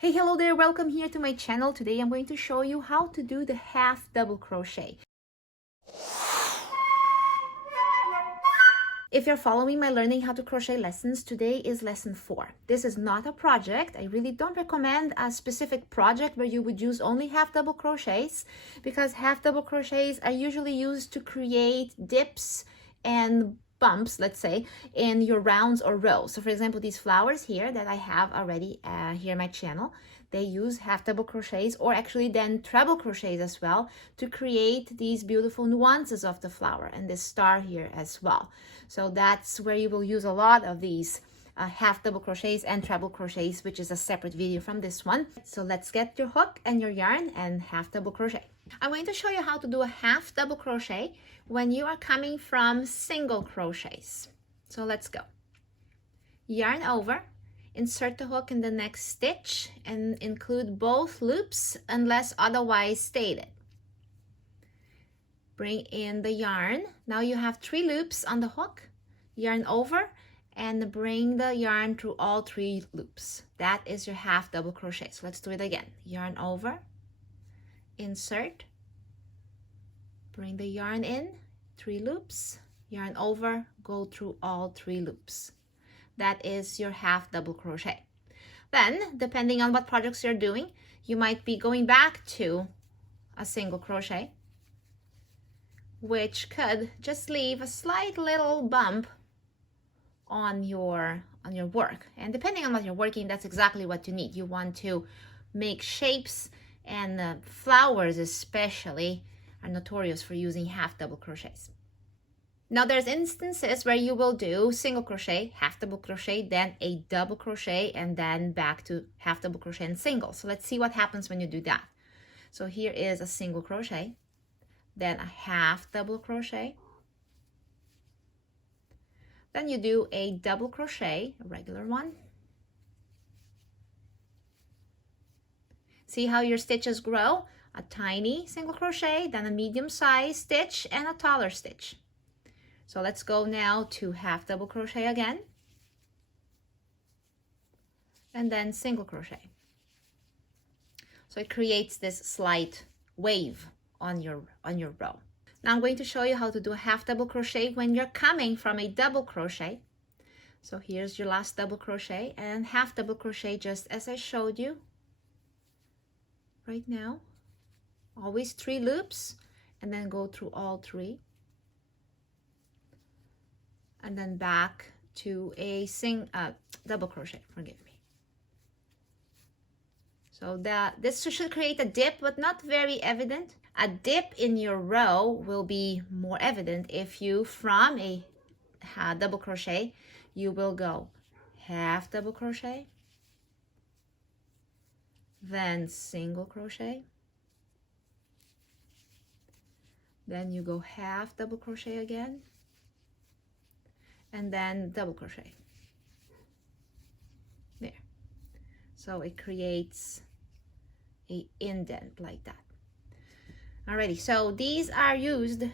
Hey, hello there, welcome here to my channel. Today I'm going to show you how to do the half double crochet. If you're following my learning how to crochet lessons, today is lesson 4. This is not a project. I really don't recommend a specific project where you would use only half double crochets, because half double crochets are usually used to create dips and bumps, let's say, in your rounds or rows. So for example, these flowers here that I have already here in my channel, they use half double crochets, or actually then treble crochets as well, to create these beautiful nuances of the flower and this star here as well. So that's where you will use a lot of these half double crochets and treble crochets, which is a separate video from this one. So let's get your hook and your yarn and half double crochet. I'm going to show you how to do a half double crochet when you are coming from single crochets. So let's go. Yarn over, insert the hook in the next stitch and include both loops unless otherwise stated. Bring in the yarn. Now you have 3 loops on the hook. Yarn over and bring the yarn through all 3 loops. That is your half double crochet. So let's do it again. Yarn over, insert, bring the yarn in, 3 loops, yarn over, go through all 3 loops. That is your half double crochet. Then, depending on what projects you're doing, you might be going back to a single crochet, which could just leave a slight little bump on your work. And depending on what you're working, that's exactly what you need. You want to make shapes, and flowers especially are notorious for using half double crochets. Now there's instances where you will do single crochet, half double crochet, then a double crochet, and then back to half double crochet and single. So let's see what happens when you do that. So here is a single crochet, then a half double crochet, then you do a double crochet, a regular one. See how your stitches grow? A tiny single crochet, then a medium-sized stitch, and a taller stitch. So let's go now to half double crochet again, and then single crochet. So it creates this slight wave on your row. Now I'm going to show you how to do a half double crochet when you're coming from a double crochet. So here's your last double crochet and half double crochet, just as I showed you right now. Always 3 loops, and then go through all 3, and then back to a double crochet, forgive me. So this should create a dip, but not very evident. A dip in your row will be more evident if you, from a double crochet, you will go half double crochet, then single crochet, then you go half double crochet again, and then double crochet. There. So it creates an indent like that. Alrighty, so these are used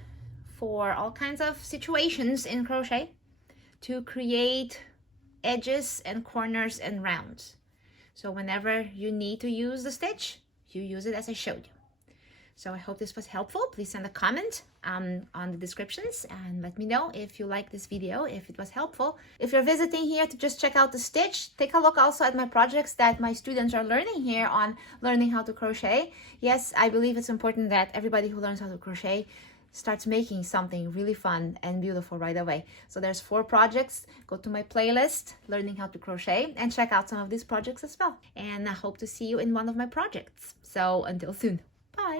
for all kinds of situations in crochet to create edges and corners and rounds. So whenever you need to use the stitch, you use it as I showed you. So I hope this was helpful. Please send a comment on the descriptions and let me know if you like this video, if it was helpful. If you're visiting here to just check out the stitch, take a look also at my projects that my students are learning here on learning how to crochet. Yes, I believe it's important that everybody who learns how to crochet starts making something really fun and beautiful right away. So there's 4 projects. Go to my playlist, Learning How to Crochet, and check out some of these projects as well. And I hope to see you in one of my projects. So until soon. Bye.